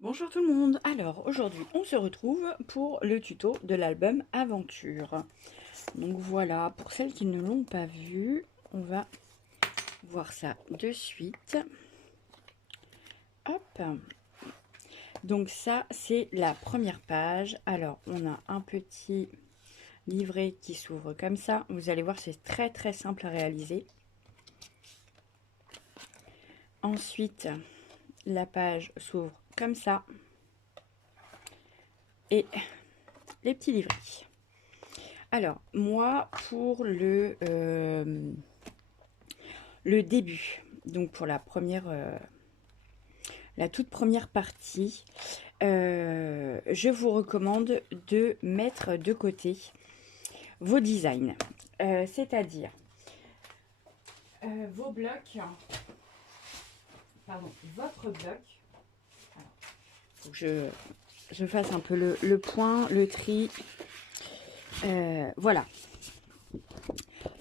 Bonjour tout le monde, alors aujourd'hui on se retrouve pour le tuto de l'album Aventure. Donc voilà, pour celles qui ne l'ont pas vu, on va voir ça de suite. Hop, donc ça c'est la première page. Alors on a un petit livret qui s'ouvre comme ça. Vous allez voir, c'est très simple à réaliser. Ensuite, la page s'ouvre comme ça. Et les petits livrets. Alors, moi, pour le début, donc pour la toute première partie, je vous recommande de mettre de côté vos designs. C'est-à-dire vos blocs, pardon, votre bloc. Il faut que je fasse un peu le point, le tri. Voilà.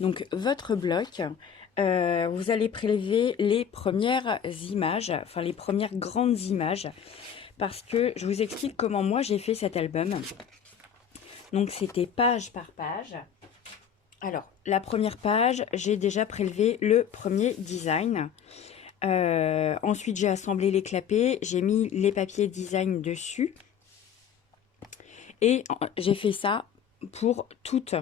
Donc votre bloc, vous allez prélever les premières images, enfin les premières grandes images, parce que je vous explique comment moi j'ai fait cet album. Donc c'était page par page. Alors la première page, j'ai déjà prélevé le premier design. Ensuite j'ai assemblé les clapets, j'ai mis les papiers design dessus. Et j'ai fait ça pour toutes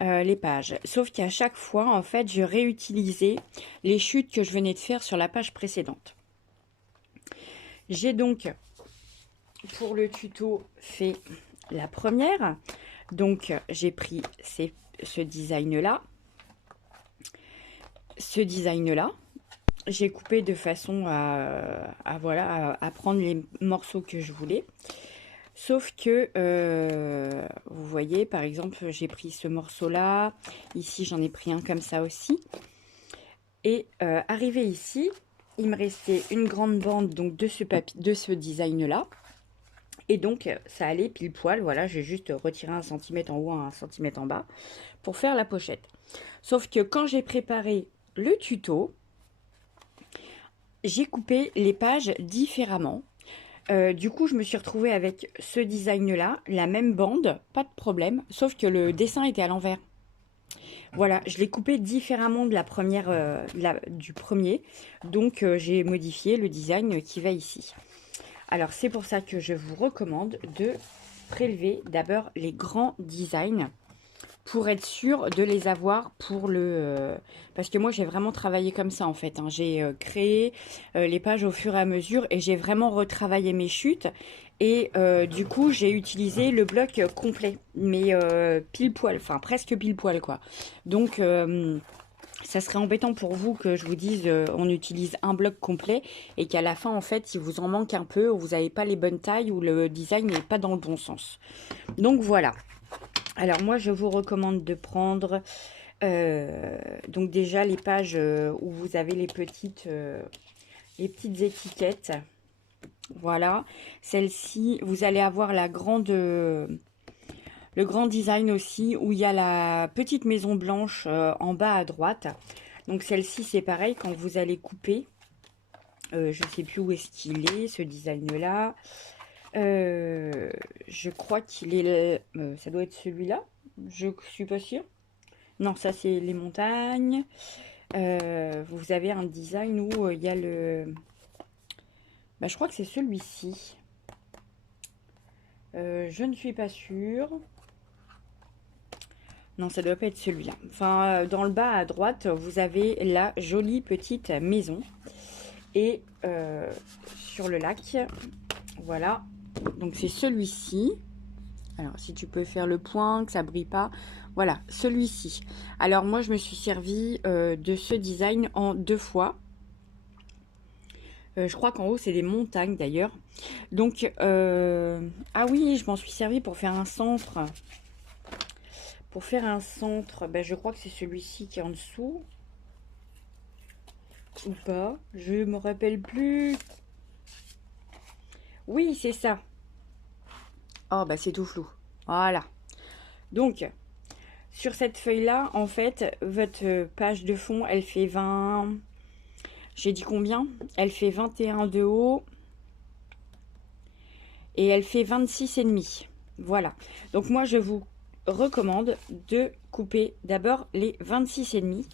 les pages. Sauf qu'à chaque fois, en fait, je réutilisais les chutes que je venais de faire sur la page précédente. J'ai donc, pour le tuto, fait la première. Donc, j'ai pris ce design-là. Ce design-là. J'ai coupé de façon à prendre les morceaux que je voulais. Sauf que, vous voyez, par exemple, j'ai pris ce morceau-là. Ici, j'en ai pris un comme ça aussi. Et arrivé ici, il me restait une grande bande donc, de ce design-là. Et donc, ça allait pile poil. Voilà, j'ai juste retiré 1 cm en haut, 1 cm en bas pour faire la pochette. Sauf que quand j'ai préparé le tuto, j'ai coupé les pages différemment. Du coup, je me suis retrouvée avec ce design-là, la même bande, pas de problème, sauf que le dessin était à l'envers. Voilà, je l'ai coupé différemment de du premier, donc j'ai modifié le design qui va ici. Alors, c'est pour ça que je vous recommande de prélever d'abord les grands designs pour être sûr de les avoir pour parce que moi j'ai vraiment travaillé comme ça en fait, hein. J'ai créé les pages au fur et à mesure et j'ai vraiment retravaillé mes chutes et du coup j'ai utilisé le bloc complet mais pile poil, enfin presque pile poil quoi. Donc ça serait embêtant pour vous que je vous dise on utilise un bloc complet et qu'à la fin en fait il vous en manque un peu ou vous n'avez pas les bonnes tailles ou le design n'est pas dans le bon sens. Donc voilà. Alors moi je vous recommande de prendre donc déjà les pages où vous avez les petites étiquettes. Voilà, celle-ci vous allez avoir le grand design aussi où il y a la petite maison blanche en bas à droite. Donc celle-ci c'est pareil quand vous allez couper. Je sais plus où est-ce qu'il est ce design là. Je crois qu'il est ça doit être celui-là. Je suis pas sûre. Non, ça c'est les montagnes. Vous avez un design où il y a je crois que c'est celui-ci. Je ne suis pas sûre. Non, ça doit pas être celui-là. Enfin, dans le bas à droite, vous avez la jolie petite maison. Et sur le lac, voilà. Donc c'est celui-ci. Alors, si tu peux faire le point, que ça brille pas. Voilà, celui-ci. Alors, moi, je me suis servi de ce design en 2 fois. Je crois qu'en haut, c'est des montagnes, d'ailleurs. Donc, ah oui, je m'en suis servi pour faire un centre. Pour faire un centre, je crois que c'est celui-ci qui est en dessous. Ou pas, je me rappelle plus. Oui, c'est ça. Oh, c'est tout flou. Voilà. Donc, sur cette feuille-là, en fait, votre page de fond, elle fait 20... J'ai dit combien? Elle fait 21 de haut. et elle fait 26,5. Voilà. Donc moi, je vous recommande de couper d'abord les 26,5.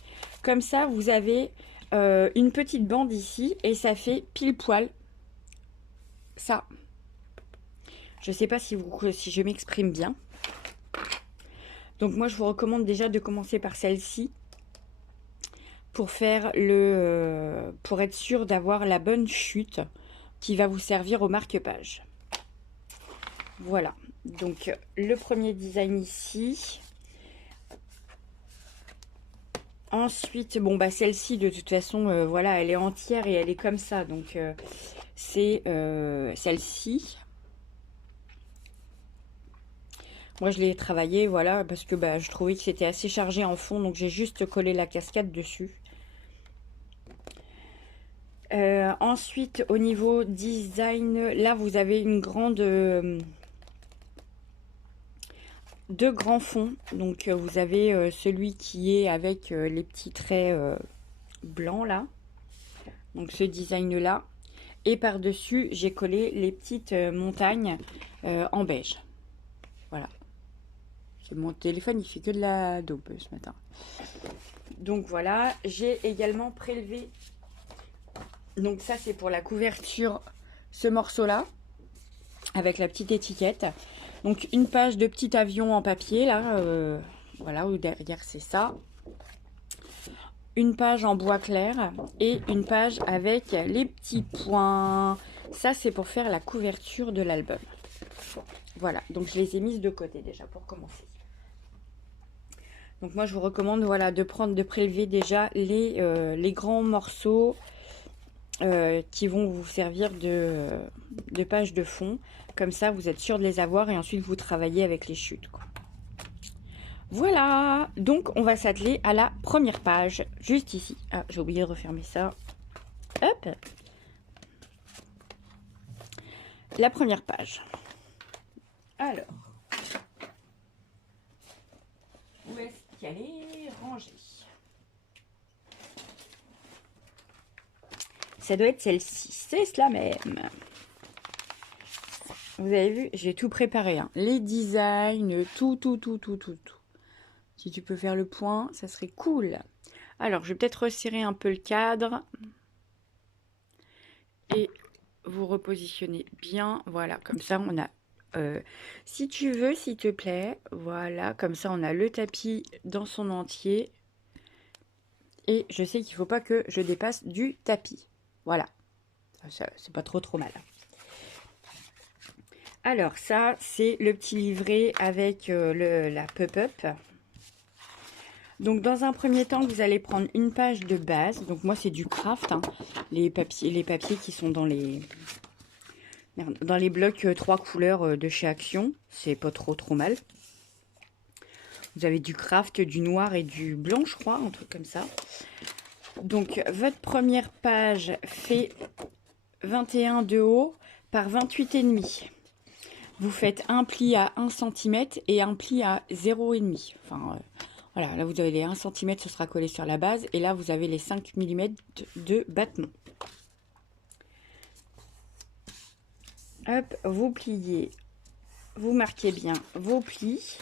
Comme ça, vous avez une petite bande ici et ça fait pile poil ça. Je sais pas si je m'exprime bien. Donc moi, je vous recommande déjà de commencer par celle-ci pour faire pour être sûr d'avoir la bonne chute qui va vous servir au marque-page. Voilà. Donc le premier design ici. Ensuite, bon bah celle-ci de toute façon, voilà, elle est entière et elle est comme ça. Donc c'est celle-ci. Moi, je l'ai travaillé, voilà, parce que bah, je trouvais que c'était assez chargé en fond, donc j'ai juste collé la cascade dessus. Ensuite, au niveau design, là, vous avez une deux grands fonds. Donc, vous avez celui qui est avec les petits traits blancs, là. Donc, ce design-là. Et par-dessus, j'ai collé les petites montagnes en beige. Voilà. Mon téléphone, il fait que de la daube ce matin. Donc voilà, j'ai également prélevé. Donc ça, c'est pour la couverture, ce morceau-là, avec la petite étiquette. Donc une page de petit avion en papier, là, voilà, où derrière c'est ça. Une page en bois clair et une page avec les petits points. Ça, c'est pour faire la couverture de l'album. Voilà, donc je les ai mises de côté déjà pour commencer. Donc moi je vous recommande voilà, de prélever déjà les grands morceaux qui vont vous servir de page de fond. Comme ça vous êtes sûr de les avoir et ensuite vous travaillez avec les chutes, quoi. Voilà, donc on va s'atteler à la première page, juste ici. Ah, j'ai oublié de refermer ça. Hop. La première page. Alors, où est-ce qu'elle est rangée? Ça doit être celle-ci, c'est cela même. Vous avez vu, j'ai tout préparé, hein. Les designs, tout. Si tu peux faire le point, ça serait cool. Alors, je vais peut-être resserrer un peu le cadre. Et vous repositionnez bien. Voilà, comme ça, on a... si tu veux, s'il te plaît, voilà, comme ça, on a le tapis dans son entier. Et je sais qu'il ne faut pas que je dépasse du tapis. Voilà, c'est pas trop mal. Alors ça, c'est le petit livret avec la pop-up. Donc dans un premier temps, vous allez prendre une page de base. Donc moi, c'est du craft, hein. Les papiers qui sont dans les blocs 3 couleurs de chez Action. C'est pas trop mal. Vous avez du craft, du noir et du blanc, je crois, un truc comme ça. Donc votre première page fait 21 de haut par 28,5. Vous faites un pli à 1 cm et un pli à 0,5. Enfin, voilà, là vous avez les 1 cm, ce sera collé sur la base. Et là, vous avez les 5 mm de battement. Hop, vous pliez, vous marquez bien vos plis.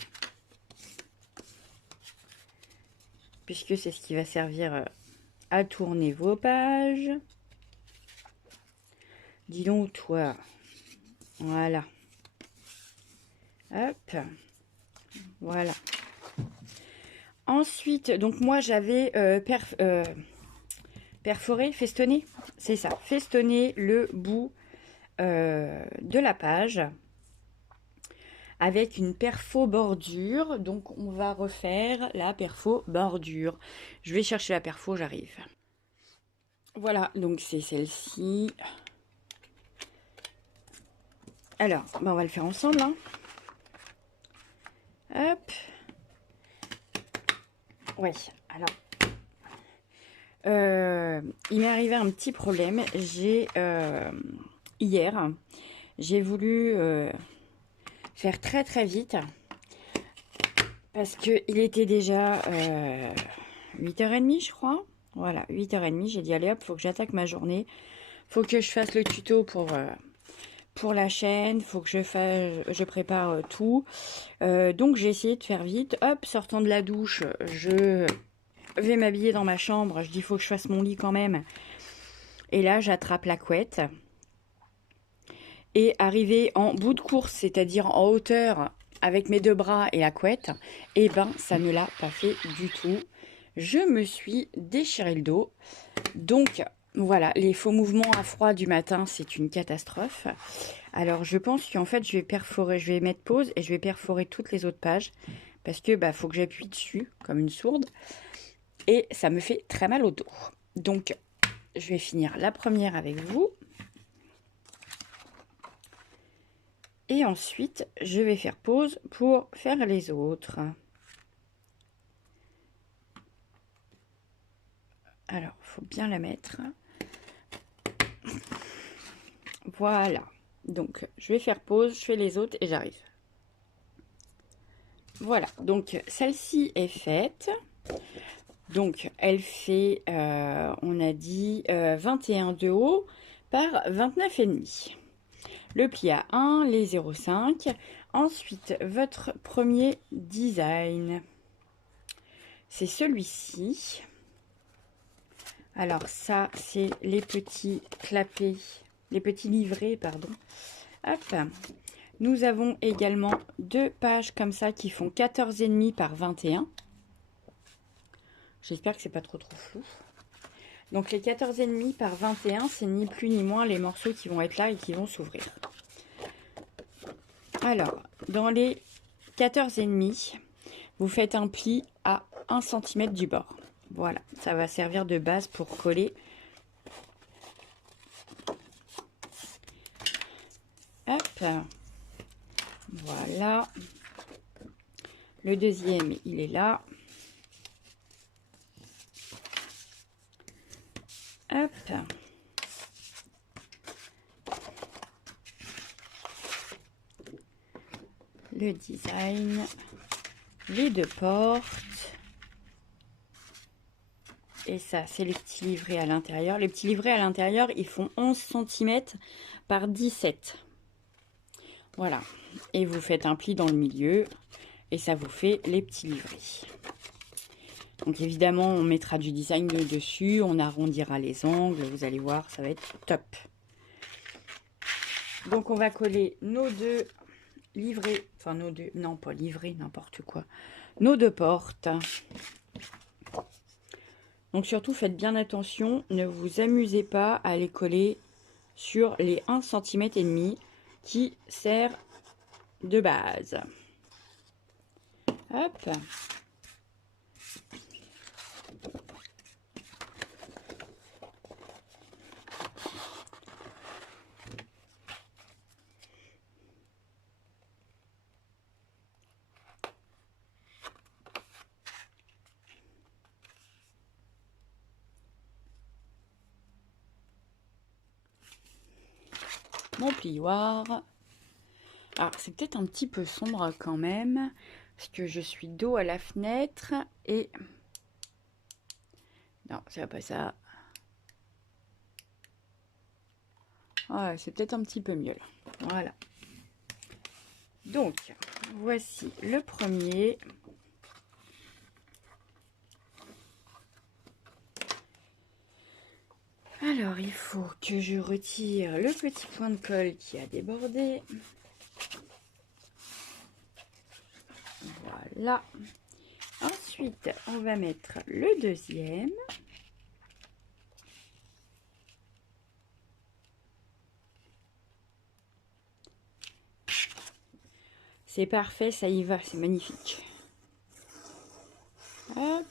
Puisque c'est ce qui va servir à tourner vos pages. Dis donc, toi. Voilà. Hop. Voilà. Ensuite, donc moi j'avais perforé, festonné, c'est ça, festonné le bout de la page avec une perfo bordure. Donc on va refaire la perfo bordure. Je vais chercher la perfo, j'arrive. Voilà, donc c'est celle-ci. Alors, ben on va le faire ensemble, hein. Hop. Ouais, alors. Il m'est arrivé un petit problème. Hier, j'ai voulu faire très vite. Parce qu'il était déjà 8h30, je crois. Voilà, 8h30. J'ai dit, allez hop, faut que j'attaque ma journée. Faut que je fasse le tuto pour pour la chaîne, faut que je prépare tout. Donc j'ai essayé de faire vite. Hop, sortant de la douche, je vais m'habiller dans ma chambre. Je dis, faut que je fasse mon lit quand même. Et là, j'attrape la couette. Et arrivé en bout de course, c'est-à-dire en hauteur, avec mes deux bras et la couette, eh ben, ça ne l'a pas fait du tout. Je me suis déchiré le dos. Donc, voilà, les faux mouvements à froid du matin, c'est une catastrophe. Alors, je pense qu'en fait, je vais mettre pause et je vais perforer toutes les autres pages. Parce que, bah, faut que j'appuie dessus, comme une sourde. Et ça me fait très mal au dos. Donc, je vais finir la première avec vous. Et ensuite, je vais faire pause pour faire les autres. Alors, il faut bien la mettre. Voilà. Donc, je vais faire pause, je fais les autres et j'arrive. Voilà. Donc, celle-ci est faite. Donc, elle fait, on a dit, 21 de haut par 29,5. Le pli à 1, les 0,5. Ensuite, votre premier design. C'est celui-ci. Alors ça, c'est les petits clapets, les petits livrets, pardon. Hop. Nous avons également deux pages comme ça qui font 14,5 par 21. J'espère que c'est pas trop flou. Donc les 14,5 par 21, c'est ni plus ni moins les morceaux qui vont être là et qui vont s'ouvrir. Alors, dans les 14,5, vous faites un pli à 1 cm du bord. Voilà, ça va servir de base pour coller. Hop, voilà. Le deuxième, il est là. Hop. Le design, les deux portes. Et ça, c'est les petits livrets à l'intérieur. Les petits livrets à l'intérieur, ils font 11 cm par 17. Voilà. Et vous faites un pli dans le milieu. Et ça vous fait les petits livrets. Donc évidemment, on mettra du design dessus. On arrondira les angles. Vous allez voir, ça va être top. Donc on va coller nos deux livrets. Enfin, nos deux... Non, pas livrets, n'importe quoi. Nos deux portes. Donc surtout, faites bien attention, ne vous amusez pas à les coller sur les 1,5 cm qui sert de base. Hop. Mon plioir. Alors, c'est peut-être un petit peu sombre quand même, parce que je suis dos à la fenêtre et... Non, c'est pas ça. Ouais, c'est peut-être un petit peu mieux là. Voilà. Donc, voici le premier. Alors, il faut que je retire le petit point de colle qui a débordé. Voilà. Ensuite, on va mettre le deuxième. C'est parfait, ça y va, c'est magnifique. Hop.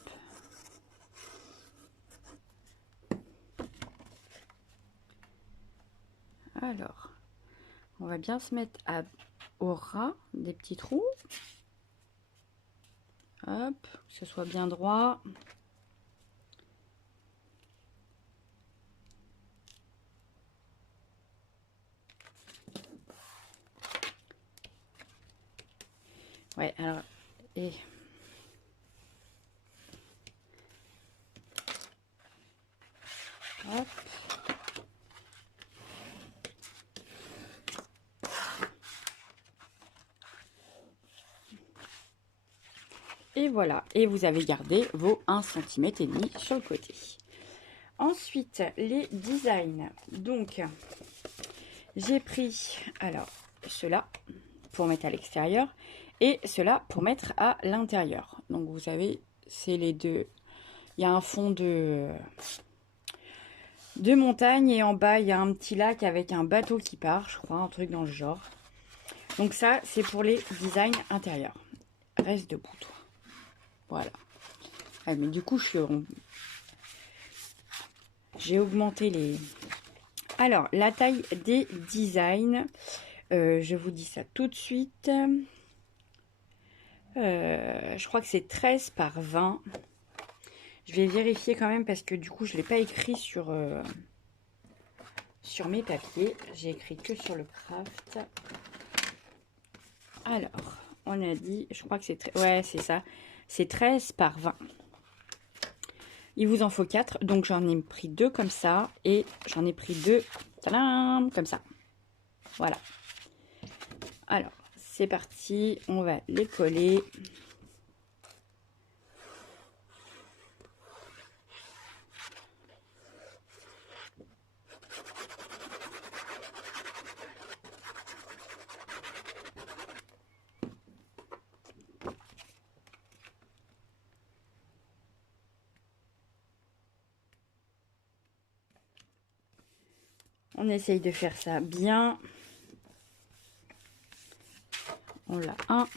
Alors, on va bien se mettre au ras des petits trous. Hop, que ce soit bien droit. Ouais, alors, et... Hop. Et voilà. Et vous avez gardé vos 1,5 cm sur le côté. Ensuite, les designs. Donc, j'ai pris, alors, ceux-là pour mettre à l'extérieur et ceux-là pour mettre à l'intérieur. Donc, vous savez, c'est les deux. Il y a un fond de montagne et en bas, il y a un petit lac avec un bateau qui part, je crois, un truc dans le genre. Donc ça, c'est pour les designs intérieurs. Reste debout, toi. Voilà. Ah, mais du coup, j'ai augmenté les... Alors, la taille des designs, je vous dis ça tout de suite. Je crois que c'est 13 par 20. Je vais vérifier quand même parce que du coup, je ne l'ai pas écrit sur mes papiers. J'ai écrit que sur le craft. Alors, on a dit, je crois que c'est... Ouais, c'est ça. C'est 13 par 20. Il vous en faut 4. Donc, j'en ai pris 2 comme ça. Et j'en ai pris 2 comme ça. Voilà. Alors, c'est parti. On va les coller. On essaye de faire ça bien. On l'a un.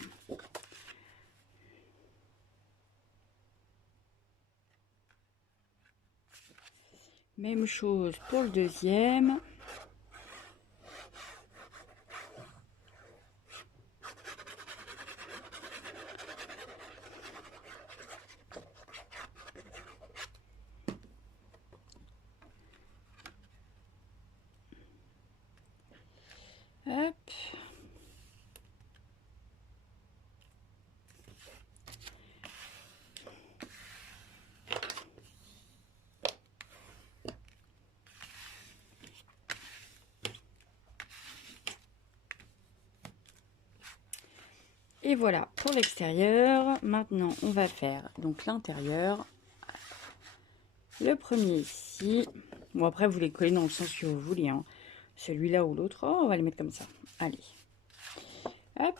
Même chose pour le deuxième. Hop. Et voilà pour l'extérieur. Maintenant, on va faire donc l'intérieur. Le premier ici. Bon, après, vous les collez dans le sens que vous voulez. Hein. Celui-là ou l'autre. Oh, on va les mettre comme ça. Allez. Hop.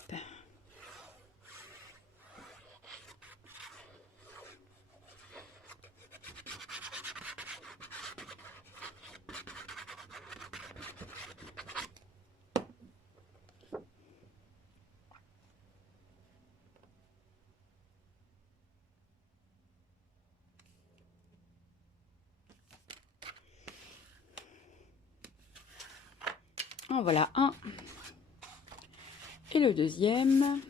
En voilà un. Et le deuxième.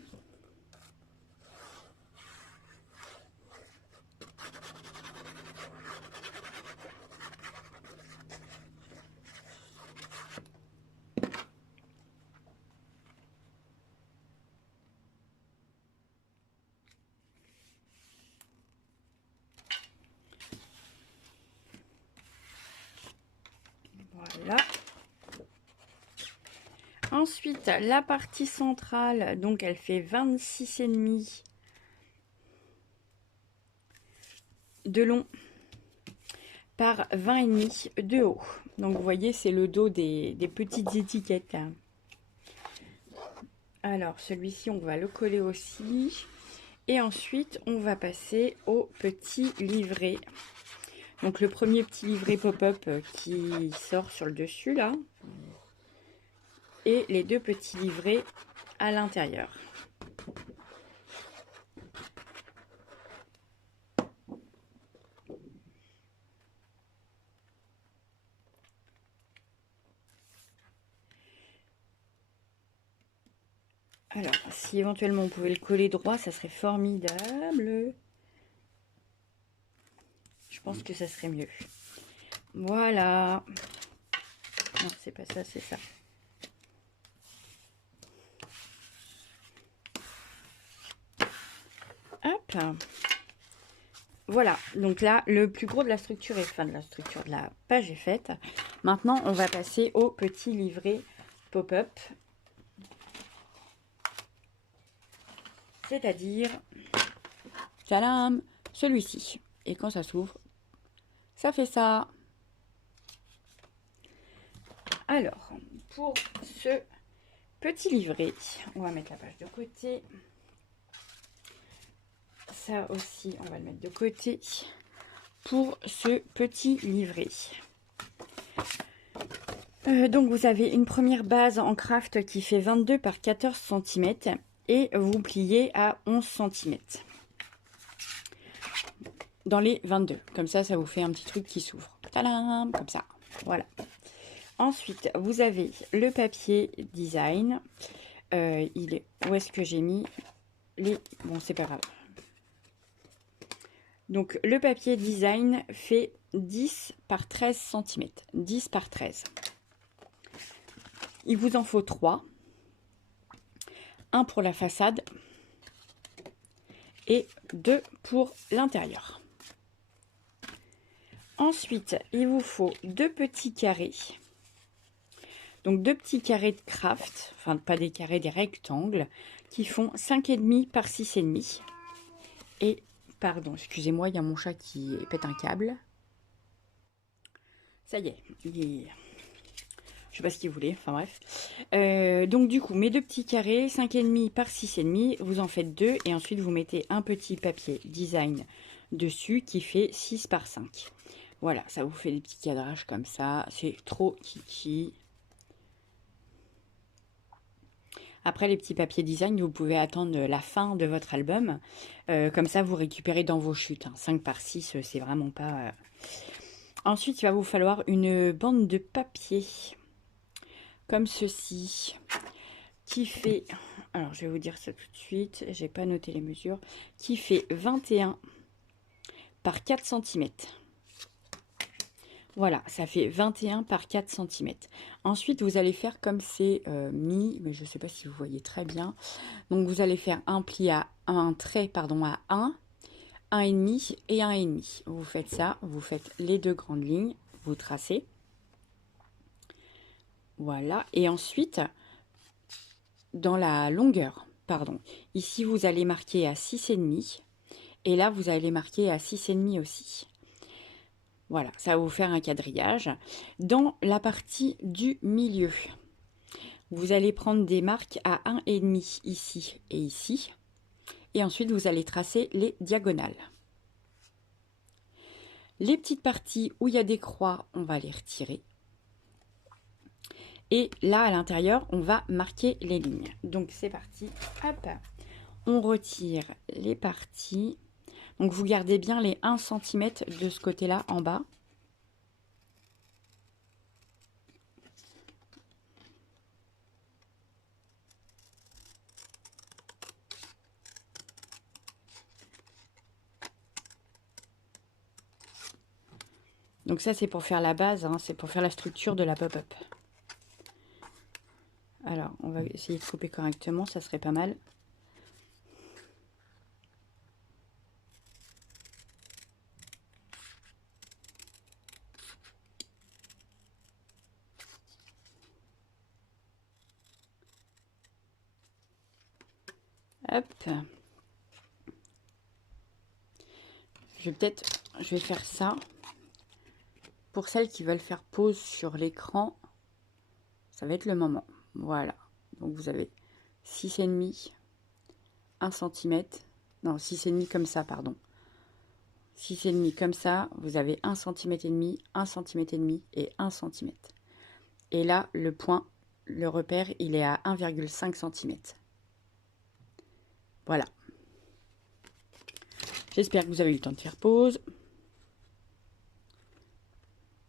Voilà. Ensuite, la partie centrale, donc elle fait 26,5 de long par 20,5 de haut. Donc vous voyez, c'est le dos des petites étiquettes. Alors celui-ci, on va le coller aussi. Et ensuite, on va passer au petit livret. Donc le premier petit livret pop-up qui sort sur le dessus là. Et les deux petits livrets à l'intérieur. Alors, si éventuellement on pouvait le coller droit, ça serait formidable. Je pense que ça serait mieux. Voilà. Non, c'est pas ça, c'est ça. Hop. Voilà. Donc là, le plus gros de la structure est fin de la structure de la page est faite. Maintenant, on va passer au petit livret pop-up. C'est-à-dire Tadam, celui-ci. Et quand ça s'ouvre, ça fait ça. Alors, pour ce petit livret, on va mettre la page de côté. Ça aussi, on va le mettre de côté. Pour ce petit livret. Donc vous avez une première base en craft qui fait 22 par 14 cm et vous pliez à 11 cm. Dans les 22. Comme ça, ça vous fait un petit truc qui s'ouvre. Tadam, comme ça. Voilà. Ensuite, vous avez le papier design. Il est... Où est-ce que j'ai mis les... Bon, c'est pas grave. Donc, le papier design fait 10 par 13 cm. 10 par 13. Il vous en faut 3. Un pour la façade et 2 pour l'intérieur. Ensuite, il vous faut 2 petits carrés. Donc 2 petits carrés de craft, enfin pas des carrés, des rectangles, qui font 5,5 par 6,5. Et, pardon, excusez-moi, il y a mon chat qui pète un câble. Ça y est, je sais pas ce qu'il voulait, enfin bref. Donc du coup, mes 2 petits carrés, 5,5 par 6,5, vous en faites 2 et ensuite vous mettez un petit papier design dessus qui fait 6 par 5. Voilà, ça vous fait des petits cadrages comme ça, c'est trop kiki. Après les petits papiers design, vous pouvez attendre la fin de votre album. Comme ça, vous récupérez dans vos chutes. 5 par 6, c'est vraiment pas... Ensuite, il va vous falloir une bande de papier. Comme ceci. Qui fait... Alors, je vais vous dire ça tout de suite. J'ai pas noté les mesures. Qui fait 21 par 4 cm. Voilà, ça fait 21 par 4 cm. Ensuite, vous allez faire comme c'est mis, mais je ne sais pas si vous voyez très bien. Donc, vous allez faire un pli à un trait, pardon, à 1, 1,5 et 1,5. Vous faites ça, vous faites les 2 grandes lignes, vous tracez. Voilà, et ensuite, dans la longueur, pardon, ici, vous allez marquer à 6,5 et là, vous allez marquer à 6,5 aussi. Voilà, ça va vous faire un quadrillage. Dans la partie du milieu, vous allez prendre des marques à 1,5 ici et ici. Et ensuite, vous allez tracer les diagonales. Les petites parties où il y a des croix, on va les retirer. Et là, à l'intérieur, on va marquer les lignes. Donc, c'est parti. Hop, on retire les parties. Donc, vous gardez bien les 1 cm de ce côté-là en bas. Donc ça, c'est pour faire la base, hein, c'est pour faire la structure de la pop-up. Alors, on va essayer de couper correctement, ça serait pas mal. Hop. Je vais faire ça. Pour celles qui veulent faire pause sur l'écran, ça va être le moment. Voilà. Donc vous avez 6,5, 1 cm. Non, 6,5 comme ça, pardon. 6,5 comme ça, vous avez 1 cm et demi, 1 cm et demi et 1 cm. Et là, le point, le repère, il est à 1,5 cm. Voilà. J'espère que vous avez eu le temps de faire pause.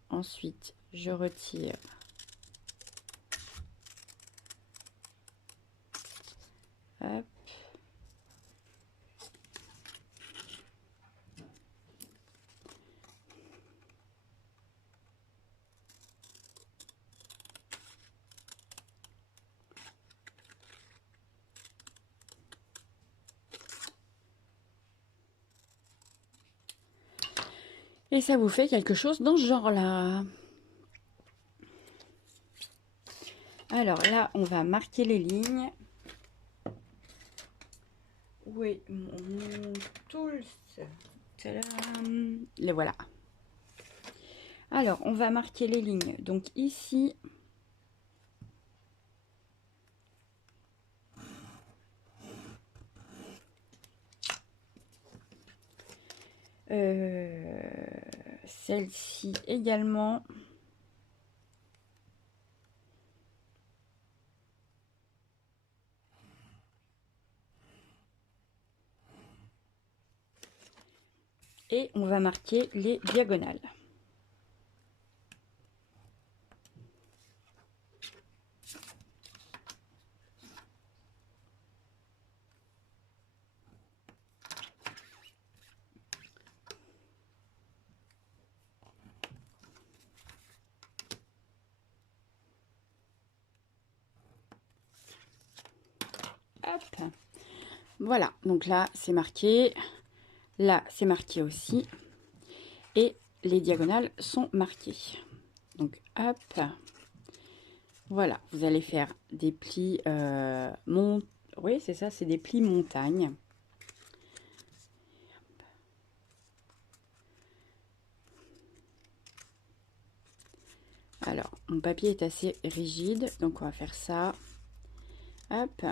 Ensuite, je retire hop. Et ça vous fait quelque chose dans ce genre-là. Alors là, on va marquer les lignes. Où est mon tools? Tadam. Les voilà. Alors, on va marquer les lignes. Donc ici, celle-ci également. Et on va marquer les diagonales. Hop. Voilà, donc là c'est marqué, là c'est marqué aussi, et les diagonales sont marquées. Donc hop, voilà, vous allez faire des plis oui c'est ça, c'est des plis montagne. Alors, mon papier est assez rigide, donc on va faire ça. Hop.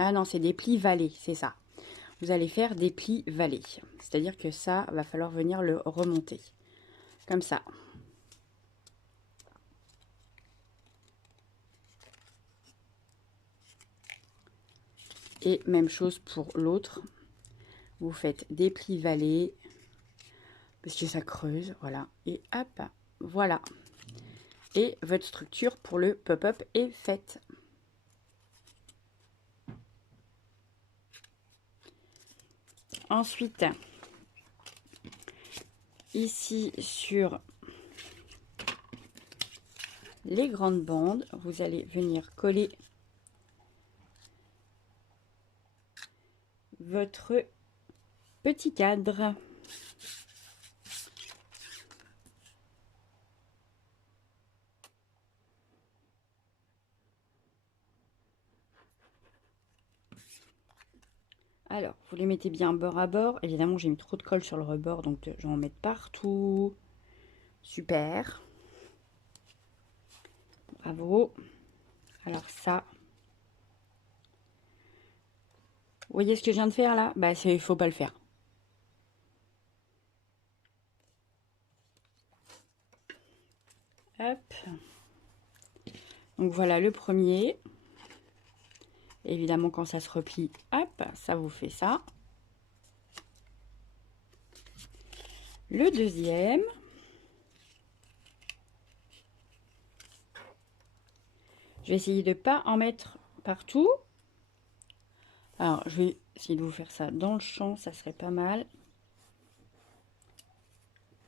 Ah non, c'est des plis vallés, c'est ça. Vous allez faire des plis vallés. C'est-à-dire que ça, va falloir venir le remonter. Comme ça. Et même chose pour l'autre. Vous faites des plis vallés. Parce que ça creuse, voilà. Et hop, voilà. Et votre structure pour le pop-up est faite. Ensuite, ici sur les grandes bandes, vous allez venir coller votre petit cadre. Alors, vous les mettez bien bord à bord. Évidemment, j'ai mis trop de colle sur le rebord, donc je vais en mettre partout. Super. Bravo. Alors ça. Vous voyez ce que je viens de faire là? Bah, il faut pas le faire. Hop. Donc voilà le premier. Évidemment, quand ça se replie, hop, ça vous fait ça. Le deuxième. Je vais essayer de ne pas en mettre partout. Alors, je vais essayer de vous faire ça dans le champ, ça serait pas mal.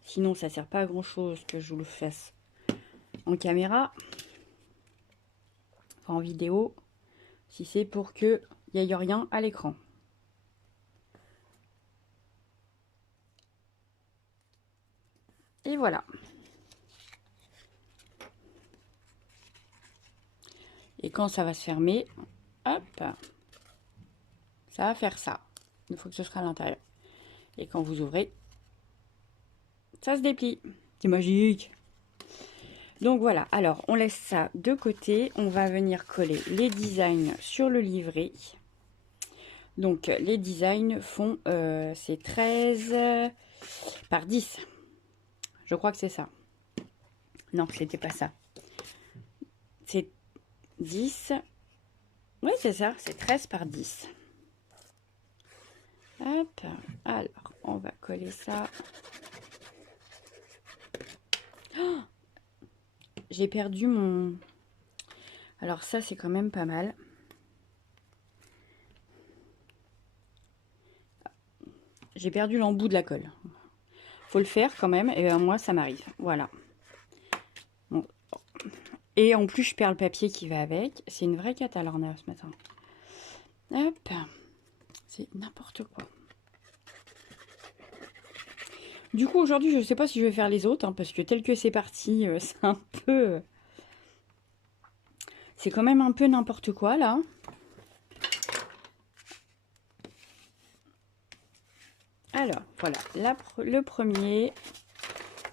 Sinon, ça sert pas à grand chose que je vous le fasse en caméra, enfin en vidéo, si c'est pour que il n'y ait rien à l'écran. Et voilà. Et quand ça va se fermer, hop, ça va faire ça. Il faut que ce soit à l'intérieur. Et quand vous ouvrez, ça se déplie. C'est magique. Donc voilà, alors on laisse ça de côté. On va venir coller les designs sur le livret. Donc les designs font, c'est 13 par 10. Je crois que c'est ça. Non, c'était pas ça. C'est 10. Oui, c'est ça, c'est 13 par 10. Hop, alors on va coller ça. Oh, j'ai perdu mon... Alors ça, c'est quand même pas mal. J'ai perdu l'embout de la colle. Faut le faire quand même, et moi ça m'arrive. Voilà. Bon. Et en plus, je perds le papier qui va avec. C'est une vraie cata, Lorna, ce matin. Hop. C'est n'importe quoi. Du coup, aujourd'hui, je ne sais pas si je vais faire les autres, hein, parce que tel que c'est parti, c'est un peu... c'est quand même un peu n'importe quoi, là. Voilà, le premier.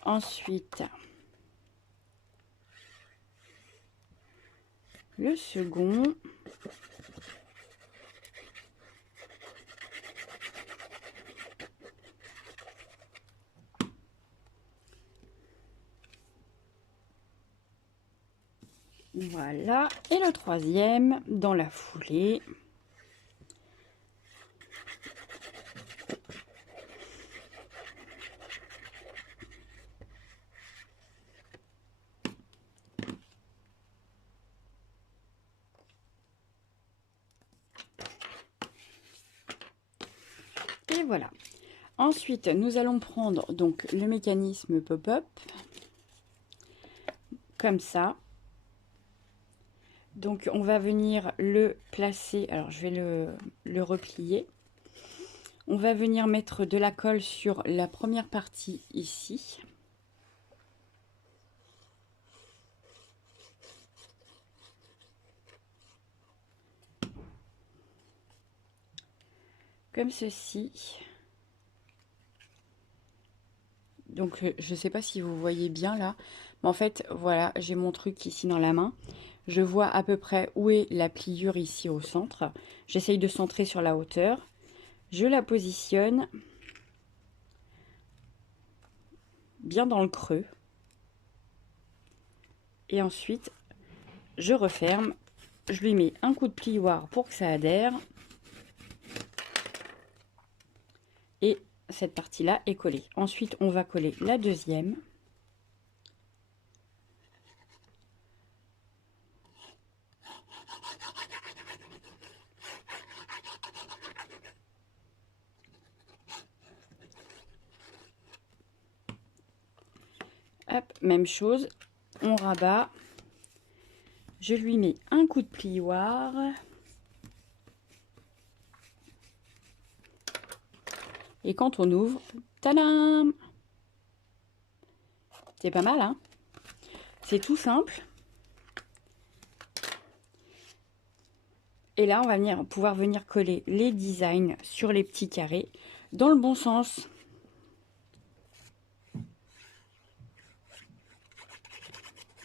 Ensuite, le second. Voilà, et le troisième dans la foulée. Et voilà. Ensuite, nous allons prendre donc le mécanisme pop-up, comme ça. Donc, on va venir le placer. Alors, je vais le replier. On va venir mettre de la colle sur la première partie ici. Comme ceci. Donc, je ne sais pas si vous voyez bien là. Mais en fait, voilà, j'ai mon truc ici dans la main. Je vois à peu près où est la pliure ici au centre. J'essaye de centrer sur la hauteur. Je la positionne bien dans le creux. Et ensuite, je referme. Je lui mets un coup de plioir pour que ça adhère. Et cette partie-là est collée. Ensuite, on va coller la deuxième. Hop, même chose, on rabat. Je lui mets un coup de plioir. Et quand on ouvre, tadam! C'est pas mal, hein? C'est tout simple. Et là, on va pouvoir venir coller les designs sur les petits carrés dans le bon sens.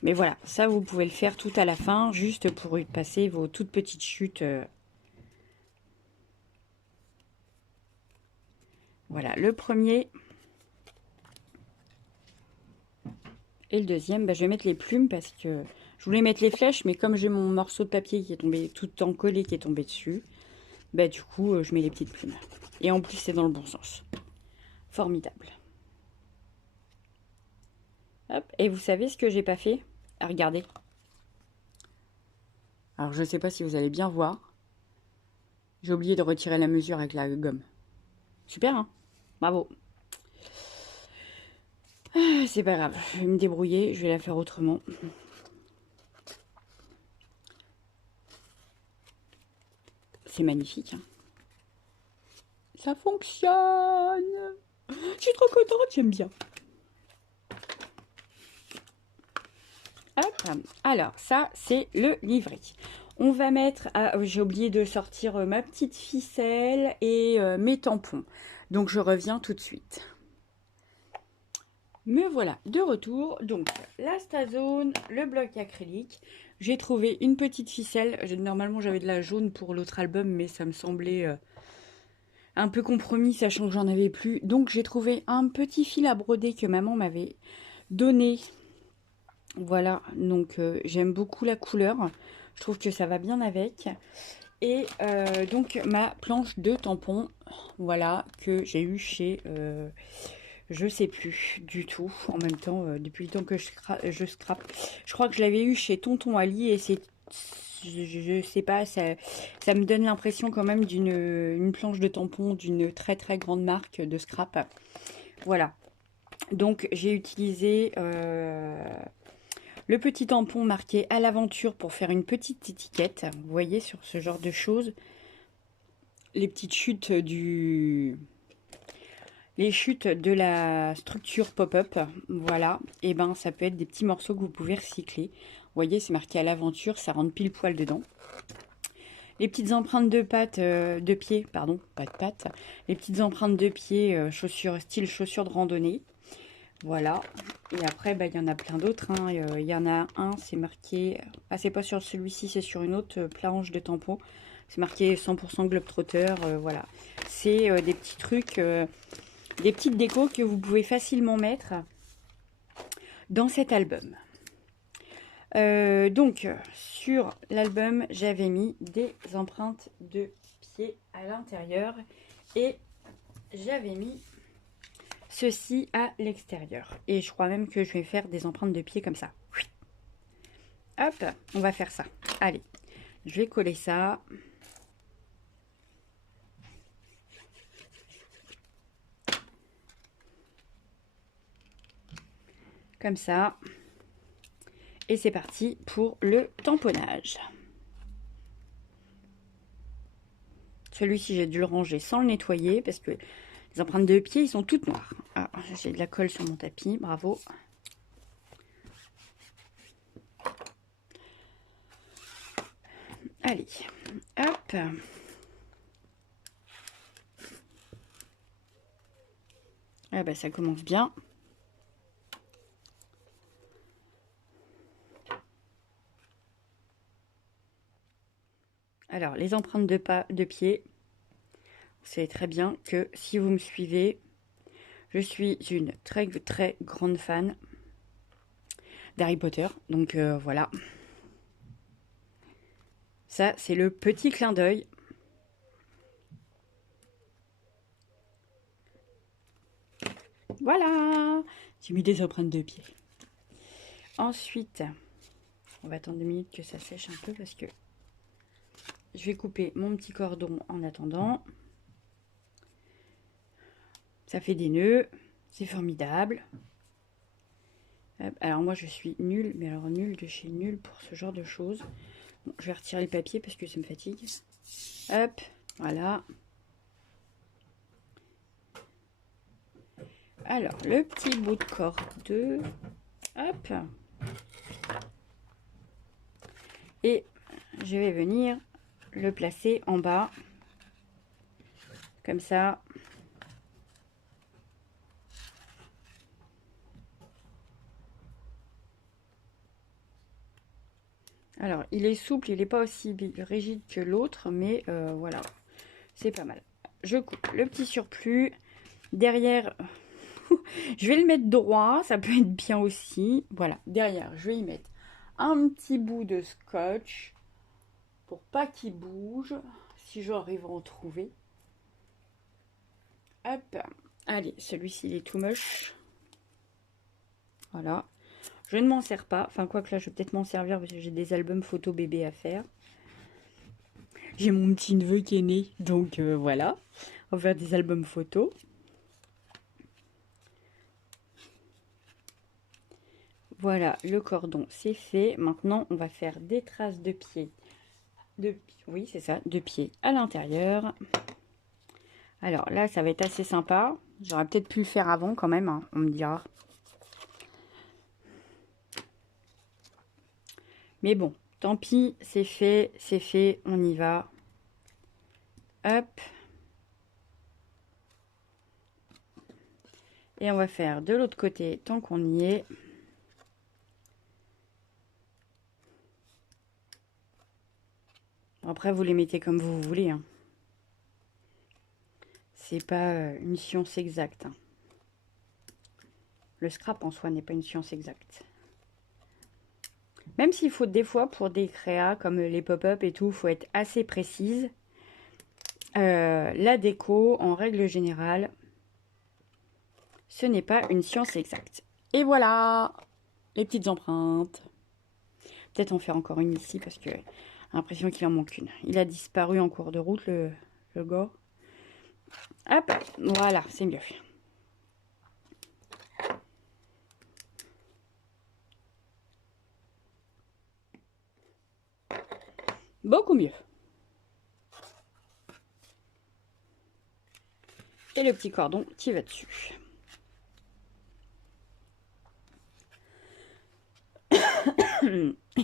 Mais voilà, ça vous pouvez le faire tout à la fin, juste pour y passer vos toutes petites chutes. Voilà, le premier. Et le deuxième, je vais mettre les plumes parce que je voulais mettre les flèches, mais comme j'ai mon morceau de papier qui est tombé tout en collé qui est tombé dessus, du coup, je mets les petites plumes. Et en plus, c'est dans le bon sens. Formidable. Hop, et vous savez ce que j'ai pas fait? Ah, regardez. Alors, je sais pas si vous allez bien voir. J'ai oublié de retirer la mesure avec la gomme. Super, hein? Bravo. C'est pas grave, je vais me débrouiller, je vais la faire autrement. C'est magnifique, hein? Ça fonctionne! Je suis trop contente, j'aime bien. Hop. Alors, ça, c'est le livret. On va mettre... j'ai oublié de sortir ma petite ficelle et mes tampons. Donc, je reviens tout de suite. Me voilà de retour. Donc, la Stazone, le bloc acrylique. J'ai trouvé une petite ficelle. Normalement, j'avais de la jaune pour l'autre album, mais ça me semblait un peu compromis, sachant que j'en avais plus. Donc, j'ai trouvé un petit fil à broder que maman m'avait donné. Voilà, donc j'aime beaucoup la couleur. Je trouve que ça va bien avec. Et donc, ma planche de tampons, voilà, que j'ai eu chez... je sais plus du tout. En même temps, depuis le temps que je scrape. Je crois que je l'avais eu chez Tonton Ali et c'est... Je sais pas, ça me donne l'impression quand même d'une planche de tampons d'une très très grande marque de scrap. Voilà. Donc j'ai utilisé le petit tampon marqué à l'aventure pour faire une petite étiquette. Vous voyez sur ce genre de choses. Les petites chutes les chutes de la structure pop-up, voilà, et ben ça peut être des petits morceaux que vous pouvez recycler. Vous voyez, c'est marqué à l'aventure, ça rentre pile poil dedans. les petites empreintes de pattes, de pied, pardon, pas de pattes, les petites empreintes de pied, chaussures, style chaussures de randonnée. Voilà. Et après, bah, il y en a plein d'autres, hein. Il y en a un, c'est marqué, ah, c'est pas sur celui-ci, c'est sur une autre planche de tampon. C'est marqué 100% Globetrotter, voilà. C'est des petits trucs, des petites décos que vous pouvez facilement mettre dans cet album. Donc, sur l'album, j'avais mis des empreintes de pied à l'intérieur et j'avais mis ceci à l'extérieur. Et je crois même que je vais faire des empreintes de pied comme ça. Hop, on va faire ça. Allez, je vais coller ça. Comme ça. Et c'est parti pour le tamponnage. Celui-ci, j'ai dû le ranger sans le nettoyer parce que les empreintes de pied, ils sont toutes noires. Ah, j'ai de la colle sur mon tapis, bravo. Allez, hop. Ah bah ça commence bien. Alors, les empreintes de pas de pied, vous savez très bien que si vous me suivez, je suis une très très grande fan d'Harry Potter. Donc voilà. Ça, c'est le petit clin d'œil. Voilà. J'ai mis des empreintes de pied. Ensuite, on va attendre 2 minutes que ça sèche un peu parce que je vais couper mon petit cordon en attendant. Ça fait des nœuds. C'est formidable. Alors moi, je suis nulle, mais alors nulle de chez nulle pour ce genre de choses. Bon, je vais retirer le papier parce que ça me fatigue. Hop, voilà. Alors, le petit bout de corde. Hop. Et je vais venir le placer en bas. Comme ça. Alors, il est souple, il n'est pas aussi rigide que l'autre, mais voilà, c'est pas mal. Je coupe le petit surplus. Derrière, je vais le mettre droit, ça peut être bien aussi. Voilà, derrière, je vais y mettre un petit bout de scotch pour pas qu'il bouge, si j'arrive à en trouver. Hop, allez, celui-ci, il est tout moche. Voilà. Je ne m'en sers pas. Enfin, quoi que là, je vais peut-être m'en servir parce que j'ai des albums photo bébé à faire. J'ai mon petit neveu qui est né. Donc, voilà. On va faire des albums photos. Voilà, le cordon, c'est fait. Maintenant, on va faire des traces de pied. Oui, c'est ça, de pied à l'intérieur. Alors là, ça va être assez sympa. J'aurais peut-être pu le faire avant quand même, hein, on me dira. Mais bon, tant pis, c'est fait, on y va. Hop. Et on va faire de l'autre côté tant qu'on y est. Après, vous les mettez comme vous voulez, hein. C'est pas une science exacte, hein. Le scrap en soi n'est pas une science exacte. Même s'il faut des fois, pour des créas comme les pop-up et tout, il faut être assez précise. La déco, en règle générale, ce n'est pas une science exacte. Et voilà, les petites empreintes. Peut-être en faire encore une ici parce que j'ai l'impression qu'il en manque une. Il a disparu en cours de route, le gars. Hop, voilà, c'est mieux. Beaucoup mieux. Et le petit cordon qui va dessus.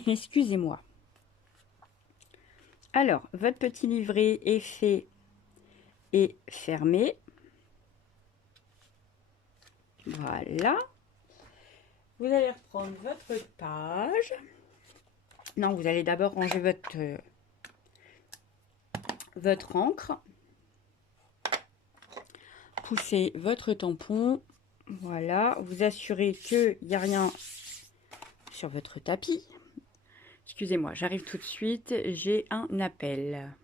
Excusez-moi. Alors, votre petit livret est fait et fermé. Voilà. Vous allez reprendre votre page. Non, vous allez d'abord ranger votre encre. Poussez votre tampon. Voilà. Vous assurez qu'il n'y a rien sur votre tapis. Excusez-moi, j'arrive tout de suite. J'ai un appel.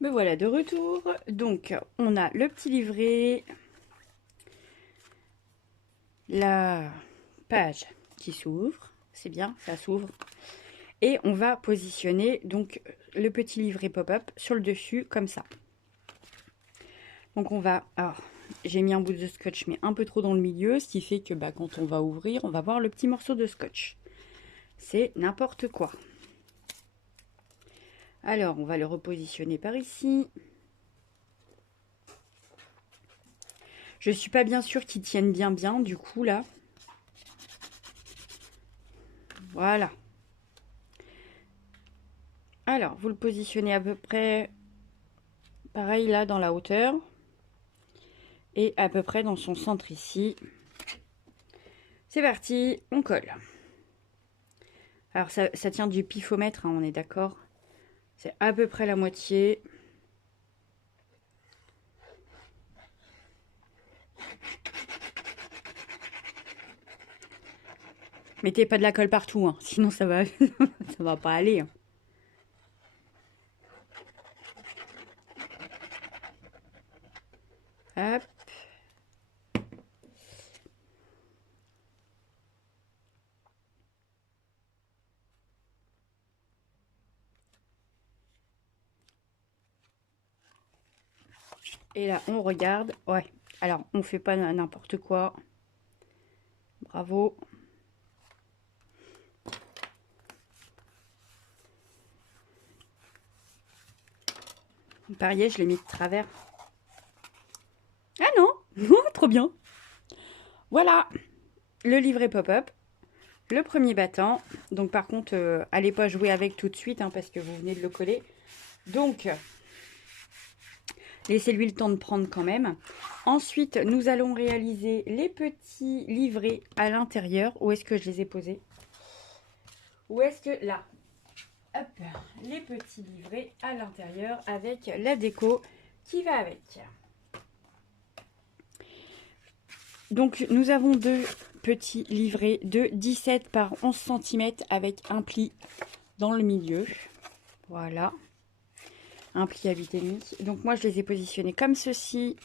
Me voilà de retour. Donc, on a le petit livret. La page qui s'ouvre. C'est bien, ça s'ouvre. Et on va positionner donc le petit livret pop-up sur le dessus comme ça. Donc on va... Alors, j'ai mis un bout de scotch mais un peu trop dans le milieu, ce qui fait que quand on va ouvrir, on va voir le petit morceau de scotch. C'est n'importe quoi. Alors, on va le repositionner par ici. Je suis pas bien sûre qu'il tienne bien du coup là. Voilà. Alors, vous le positionnez à peu près pareil là dans la hauteur. Et à peu près dans son centre ici. C'est parti, on colle. Alors ça tient du pifomètre, hein, on est d'accord. C'est à peu près la moitié. Mettez pas de la colle partout, hein, sinon ça va, ça va pas aller. Hein. Hop. Et là, on regarde. Ouais. Alors, on fait pas n'importe quoi. Bravo. Vous pariez, je l'ai mis de travers. Ah non, trop bien. Voilà, le livret pop-up. Le premier battant. Donc par contre, allez pas jouer avec tout de suite, hein, parce que vous venez de le coller. Donc, laissez-lui le temps de prendre quand même. Ensuite, nous allons réaliser les petits livrets à l'intérieur. Où est-ce que je les ai posés? Où est-ce que... Là. Hop, les petits livrets à l'intérieur avec la déco qui va avec. Donc, nous avons deux petits livrets de 17 par 11 cm avec un pli dans le milieu. Voilà. Un pli à 8,5. Donc, moi, je les ai positionnés comme ceci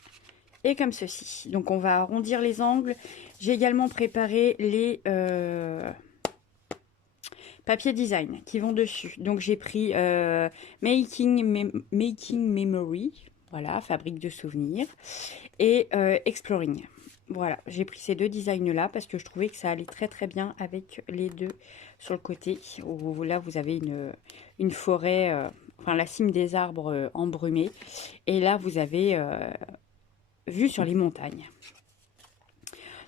et comme ceci. Donc, on va arrondir les angles. J'ai également préparé les papier design qui vont dessus. Donc j'ai pris Making Memory, voilà, fabrique de souvenirs, et Exploring. Voilà, j'ai pris ces deux designs là parce que je trouvais que ça allait très très bien avec les deux sur le côté. Où, là vous avez une forêt, enfin la cime des arbres embrumés, et là vous avez vue sur les montagnes.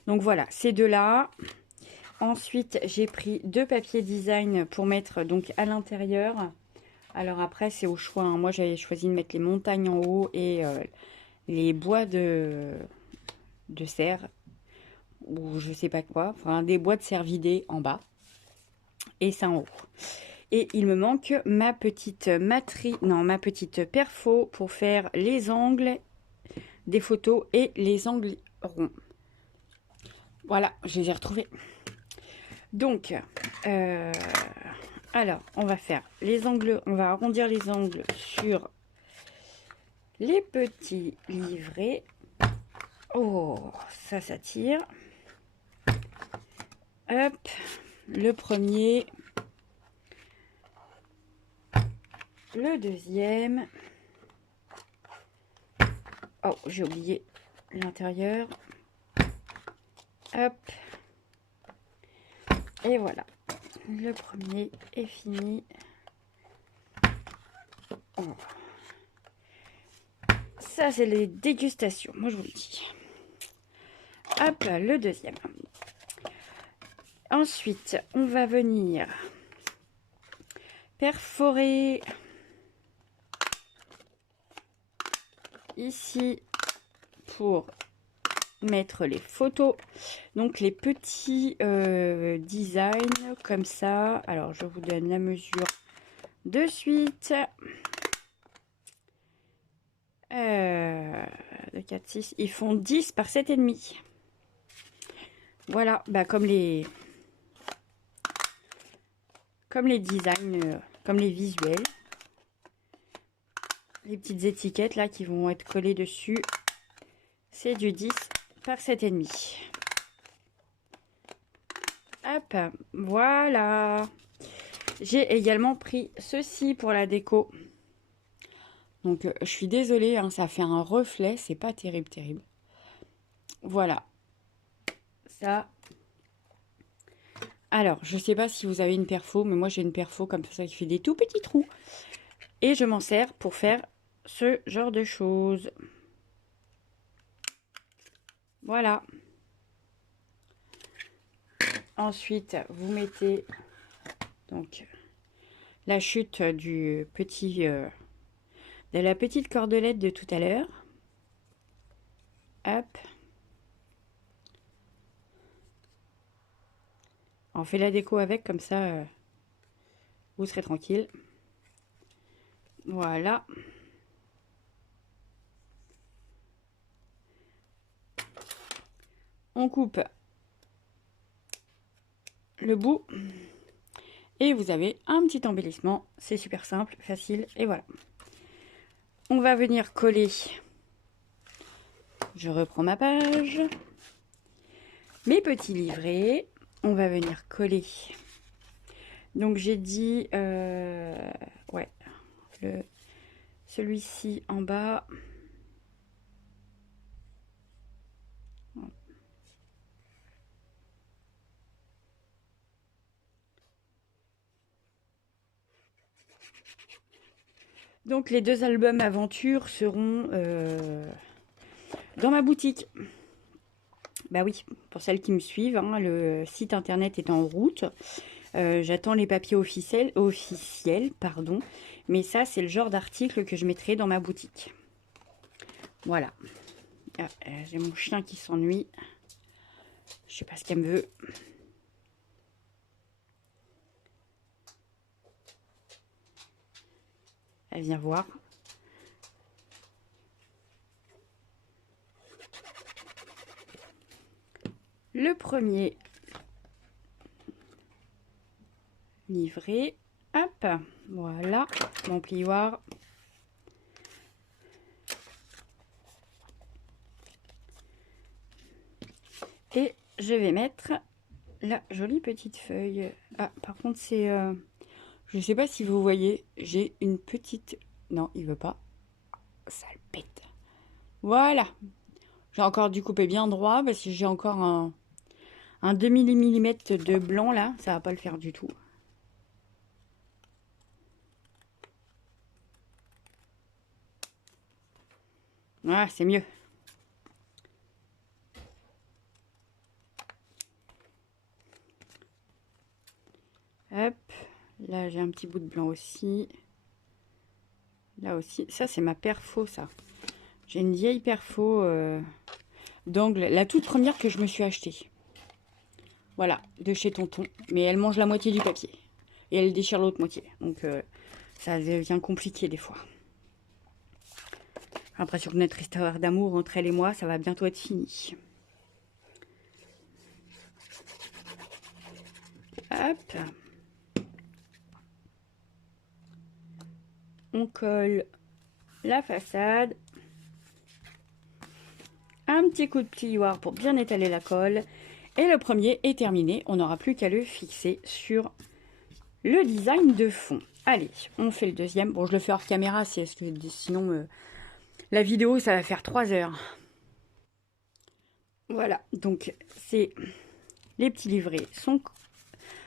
Donc voilà, ces deux là. Ensuite, j'ai pris deux papiers design pour mettre donc à l'intérieur. Alors après, c'est au choix. Hein. Moi, j'avais choisi de mettre les montagnes en haut et les bois de serre ou je sais pas quoi. Enfin, des bois de cervidés en bas et ça en haut. Et il me manque ma petite ma petite perfo pour faire les angles des photos et les angles ronds. Voilà, je les ai retrouvés. Donc, alors, on va faire les angles, on va arrondir les angles sur les petits livrets. Oh, ça tire. Hop, le premier, le deuxième. Oh, j'ai oublié l'intérieur. Hop. Et voilà. Le premier est fini. Oh. Ça, c'est les dégustations. Moi, je vous le dis. Hop, le deuxième. Ensuite, on va venir perforer ici pour mettre les photos. Donc les petits designs comme ça. Alors je vous donne la mesure de suite. 2, 4, 6. Ils font 10 par 7,5. Voilà, bah comme les designs, comme les visuels. Les petites étiquettes là qui vont être collées dessus. C'est du 10 par 7,5. Hop, voilà. J'ai également pris ceci pour la déco. Donc je suis désolée, hein, ça fait un reflet, c'est pas terrible. Voilà. Ça. Alors, je sais pas si vous avez une perfo, mais moi j'ai une perfo comme ça qui fait des tout petits trous. Et je m'en sers pour faire ce genre de choses. Voilà. Ensuite, vous mettez donc la chute du petit, de la petite cordelette de tout à l'heure. Hop. On fait la déco avec, comme ça, vous serez tranquille. Voilà. On coupe le bout. Et vous avez un petit embellissement. C'est super simple, facile. Et voilà. On va venir coller. Je reprends ma page. Mes petits livrets. On va venir coller. Donc j'ai dit... ouais. Celui-ci en bas. Donc les 2 albums aventure seront dans ma boutique. Bah oui, pour celles qui me suivent, hein, le site internet est en route. J'attends les papiers officiels, pardon. Mais ça, c'est le genre d'article que je mettrai dans ma boutique. Voilà. Ah, j'ai mon chien qui s'ennuie. Je sais pas ce qu'elle me veut. Elle vient voir. Le premier livret. Hop, voilà, mon plioir. Et je vais mettre la jolie petite feuille. Ah, par contre, c'est... je ne sais pas si vous voyez, j'ai une petite... Non, il veut pas. Ça le pète. Voilà. J'ai encore dû couper bien droit parce que j'ai encore un demi-millimètre de blanc là. Ça va pas le faire du tout. Voilà, c'est mieux. Hop. Là, j'ai un petit bout de blanc aussi. Là aussi. Ça, c'est ma perfo, ça. J'ai une vieille perfo d'angle. La toute première que je me suis achetée. Voilà, de chez Tonton. Mais elle mange la moitié du papier. Et elle déchire l'autre moitié. Donc, ça devient compliqué des fois. J'ai l'impression que notre histoire d'amour entre elle et moi, ça va bientôt être fini. Hop. On colle la façade. Un petit coup de plioir pour bien étaler la colle. Et le premier est terminé. On n'aura plus qu'à le fixer sur le design de fond. Allez, on fait le deuxième. Bon, je le fais hors caméra, sinon la vidéo, ça va faire 3 heures. Voilà, donc c'est les petits livrets sont...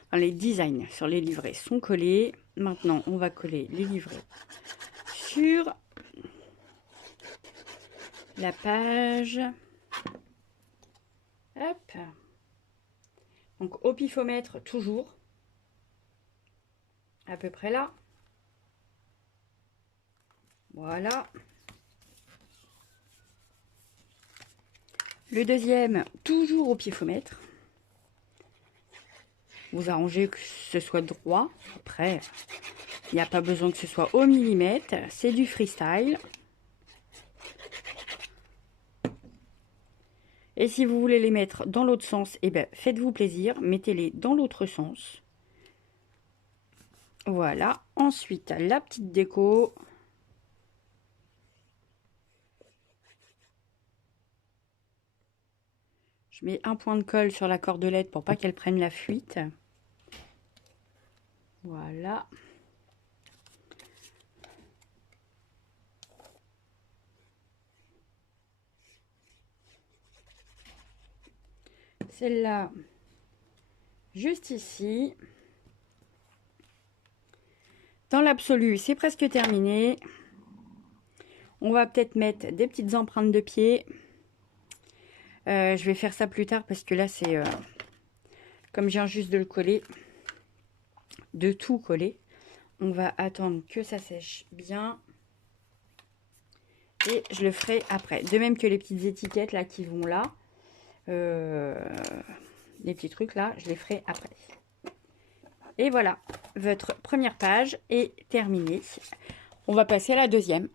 Enfin, les designs sur les livrets sont collés. Maintenant, on va coller les livrets sur la page. Hop. Donc au pifomètre, toujours. À peu près là. Voilà. Le deuxième, toujours au piéfomètre. Vous arrangez que ce soit droit. Après, il n'y a pas besoin que ce soit au millimètre. C'est du freestyle. Et si vous voulez les mettre dans l'autre sens, eh ben, faites-vous plaisir. Mettez-les dans l'autre sens. Voilà. Ensuite, la petite déco. Je mets un point de colle sur la cordelette pour pas qu'elle prenne la fuite. Voilà. Celle-là, juste ici. Dans l'absolu, c'est presque terminé. On va peut-être mettre des petites empreintes de pied. Je vais faire ça plus tard parce que là, c'est... comme j'ai juste de le coller, de tout coller. On va attendre que ça sèche bien. Et je le ferai après. De même que les petites étiquettes là qui vont là. Les petits trucs là, je les ferai après. Et voilà, votre première page est terminée. On va passer à la deuxième.